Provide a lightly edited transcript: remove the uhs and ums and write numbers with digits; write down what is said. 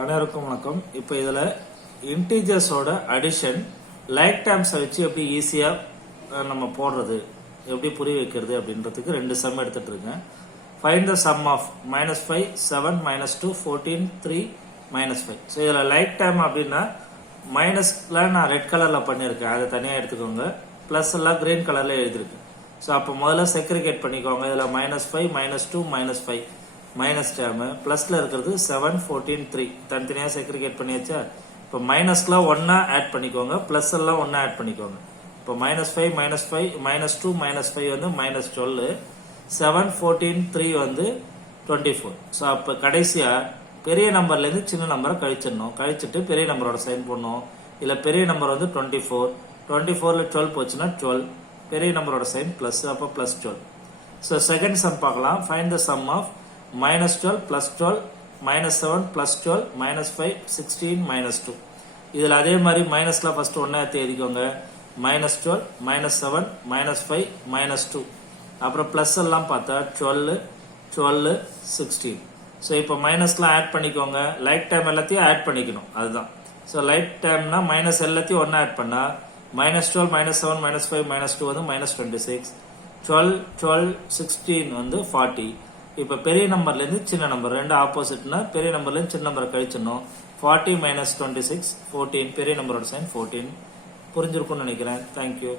அனைவருக்கும் வணக்கம். இப்போ இதில் இன்டீஜர்ஸோட அடிஷன் லைக் டேர்ம்ஸை வச்சு எப்படி ஈஸியாக நம்ம போடுறது, எப்படி புரிய வைக்கிறது அப்படின்றதுக்கு ரெண்டு சம் எடுத்துட்டு இருக்கேன். Find the sum of -5, 7, -2, 14, 3, -5. So இதில் லைக் டேர்ம் அப்படின்னா மைனஸ்ல நான் ரெட் கலரில் பண்ணியிருக்கேன், அதை தனியாக எடுத்துக்கோங்க. ப்ளஸ் எல்லாம் கிரீன் கலரில் எழுதியிருக்கேன். ஸோ அப்போ முதல்ல செக்ரிகேட் பண்ணிக்கோங்க. இதில் -5, -2, -5 மைனஸ் டேர்ம், பிளஸ்ல இருக்கிறது 7, 14, 3 தனித்தனியா செக்ரிகேட் பண்ணியாச்சா. இப்போ மைனஸ்லாம் ஒன்னா ஆட் பண்ணிக்கோங்க, பிளஸ் எல்லாம் ஒன்னா ஆட் பண்ணிக்கோங்க. இப்போ -5, -5, -2, -5 வந்து -12, 7, 14, 3 வந்து 24. ஸோ அப்போ கடைசியா பெரிய நம்பர்ல இருந்து சின்ன நம்பரை கழிச்சிடணும். கழிச்சிட்டு பெரிய நம்பரோட சைன் பண்ணணும். இல்ல பெரிய நம்பர் வந்து 24, 24ல 12 போச்சுன்னா 12, பெரிய நம்பரோட சைன் பிளஸ், அப்போ +12. ஸோ செகண்ட் சம் பார்க்கலாம். Find the sum of -12, +12, -7, +12, -5, 16, -2. இதில் அதே மாதிரி மைனஸ்ல ஃபர்ஸ்ட் ஒன்னா எழுதிக்கோங்க. -12, -7, -5, -2. அப்புறம் பிளஸ் எல்லாம் பார்த்தா 12, 12, 16. ஸோ இப்போ மைனஸ்லாம் ஆட் பண்ணிக்கோங்க. லைக் டைம் எல்லாத்தையும் ஆட் பண்ணிக்கணும், அதுதான். ஸோ லைக் டைம்னா மைனஸ் எல்லாத்தையும் ஒன்னா ஆட் பண்ணா -12, -7, -5, -2 வந்து -26, 12, 12, 16 வந்து 40. இப்ப பெரிய நம்பர்ல இருந்து சின்ன நம்பர் ரெண்டு ஆப்போசிட்னா பெரிய நம்பர்ல இருந்து சின்ன நம்பரை கழிச்சிடணும். 40 - 26, 14, பெரிய நம்பரோட சைன் 14. புரிஞ்சிருக்கும்னு நினைக்கிறேன். தேங்க்யூ.